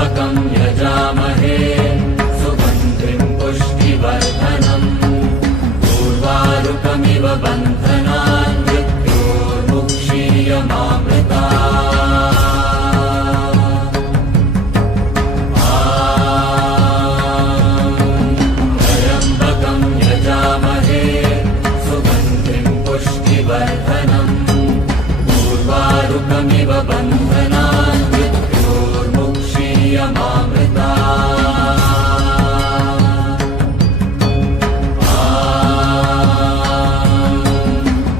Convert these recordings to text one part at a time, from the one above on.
त्र्यम्बकं यजामहे सुगन्धिं पुष्टिवर्धनम् उर्वारुकमिव बन्धनान् मृत्योर्मुक्षीयमामृतात् त्र्यम्बकं यजामहे सुगन्धिं पुष्टिवर्धनम् उर्वारुकमिव बन्धनान्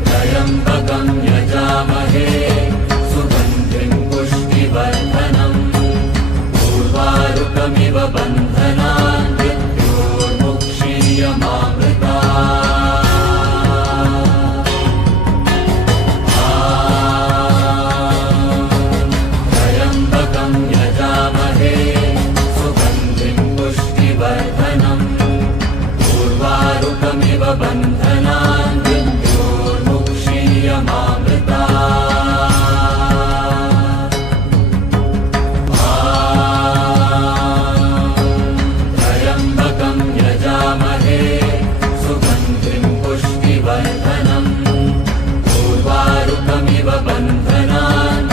त्र्यम्बकं यजामहे सुगन्धिं पुष्टिवर्धनम् उर्वारुकमिव बन्धनान् त्र्यम्बकं यजामहे सुगन्धिं पुष्टिवर्धनम् उर्वारुकमिव बन्धनान् त्र्यम्बकं यजामहे सुगन्धिं पुष्टिवर्धनम् उर्वारुकमिव बन्धनान्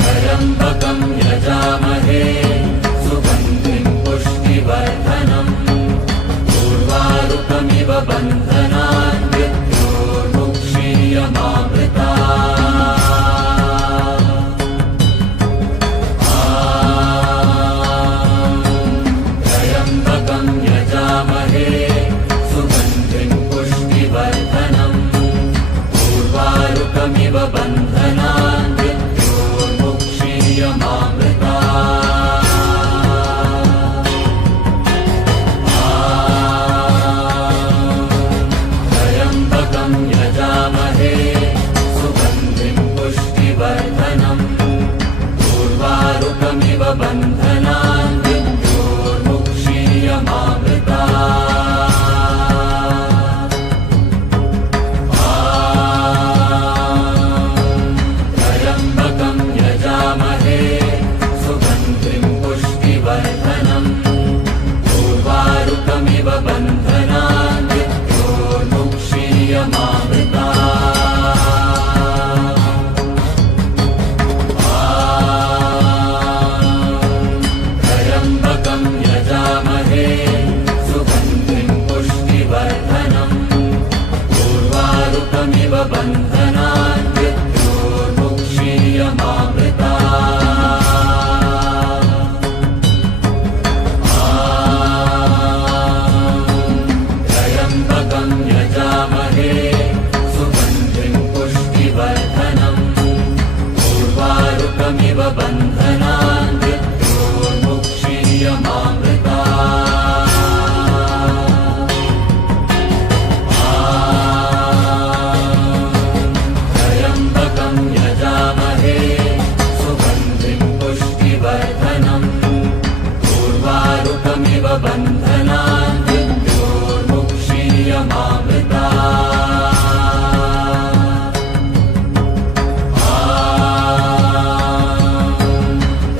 त्र्यम्बकं यजामहे सुगन्धिं पुष्टिवर्धनम् उर्वारुकमिव बन्धनान् त्र्यम्बकं यजामहे सुगन्धिं पुष्टिवर्धनम् उर्वारुकमिव बन्धनान् त्र्यम्बकं यजामहे सुगन्धिं पुष्टिवर्धनम् उर्वारुकमिव बन्धनान् त्र्यम्बकं यजामहे सुगन्धिं पुष्टिवर्धनम् उर्वारुकमिव बन्धनान् त्र्यम्बकं यजामहे सुगन्धिं पुष्टिवर्धनम् उर्वारुकमिव बन्धनान् त्र्यम्बकं यजामहे सुगन्धिं पुष्टिवर्धनम् उर्वारुकमिव बन्धनान् त्र्यम्बकं यजामहे सुगन्धिं पुष्टिवर्धनम् उर्वारुकमिव बन्धनान्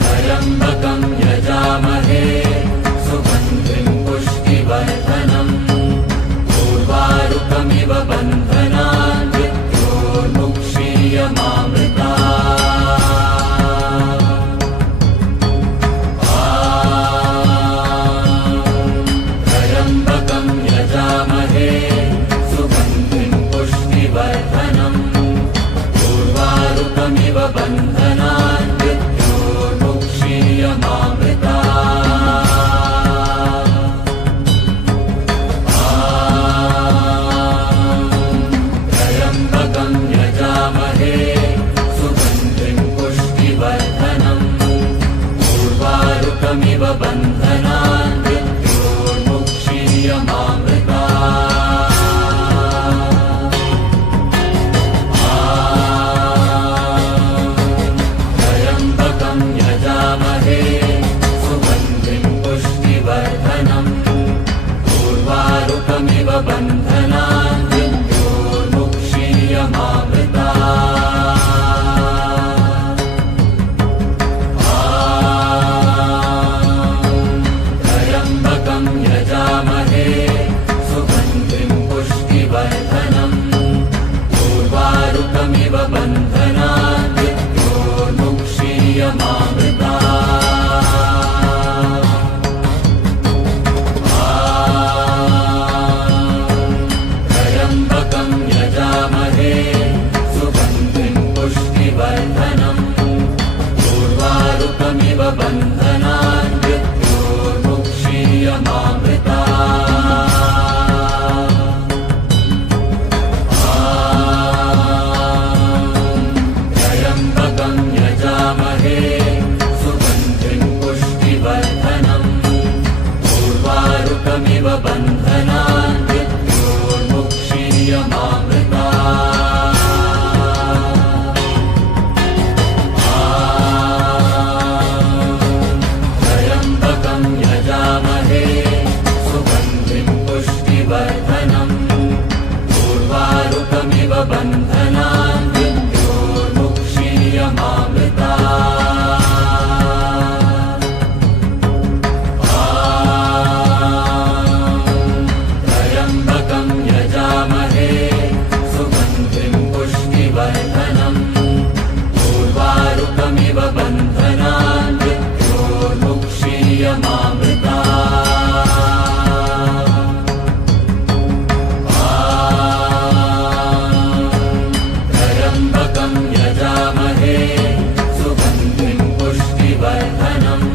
त्र्यम्बकं यजामहे सुगन्धिं पुष्टिवर्धनम् उर्वारुकमिव बन्धनान् त्र्यम्बकं यजामहे बन्धनान् मृत्योर्मुक्षीयमामृतात् त्र्यम्बकं यजामहे सुगन्धिं पुष्टिवर्धनम् उर्वारुकमिव बन्धनान् मृत्योर्मुक्षीयमामृतात् त्र्यम्बकं यजामहे सुगन्धिं पुष्टिवर्धनम्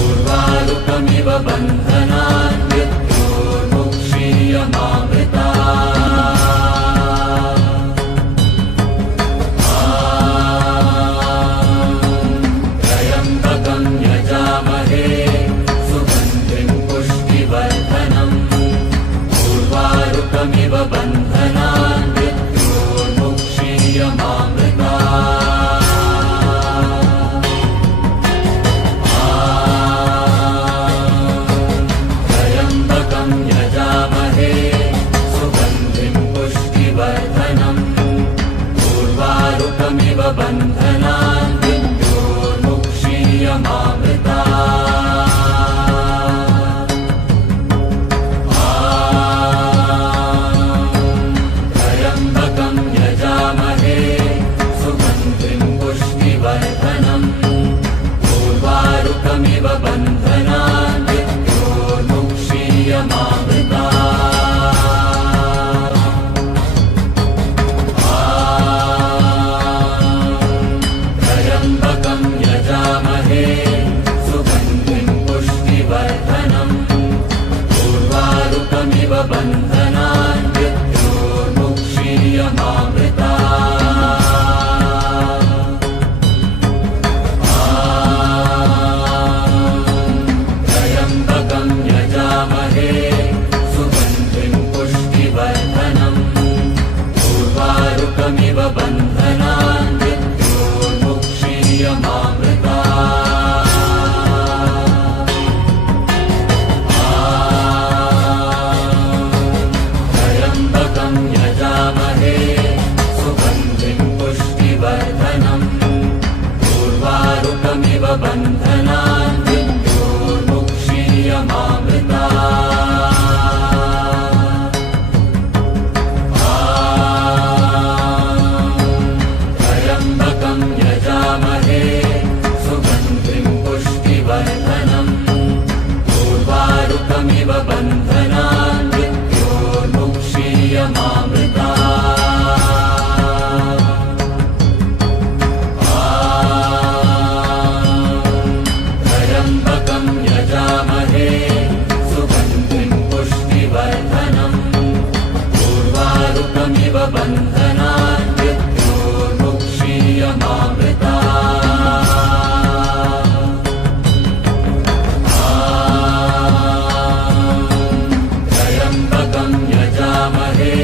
उर्वारुकमिव बन्धनान् त्र्यम्बकं यजामहे सुगन्धिं पुष्टिवर्धनम् उर्वारुकमिव बन्धनान् त्र्यम्बकं यजामहे सुगन्धिं पुष्टिवर्धनम् उर्वारुकमिव बन्धनान् त्र्यम्बकं यजामहे सुगन्धिं पुष्टिवर्धनम् उर्वारुकमिव बन्धनान् त्र्यम्बकं यजामहे सुगन्धिं पुष्टिवर्धनम् उर्वारुकमिव बन्धनान् त्र्यम्बकं यजामहे सुगन्धिं पुष्टिवर्धनम् उर्वारुकमिव बन्धनान् त्र्यम्बकं यजामहे सुगन्धिं पुष्टिवर्धनम् उर्वारुकमिव बन्धनान् त्र्यम्बकं यजामहे सुगन्धिं पुष्टिवर्धनम् उर्वारुकमिव बन्धनान् त्र्यम्बकं यजामहे सुगन्धिं पुष्टिवर्धनम् उर्वारुकमिव बन्धनान् त्र्यम्बकं यजामहे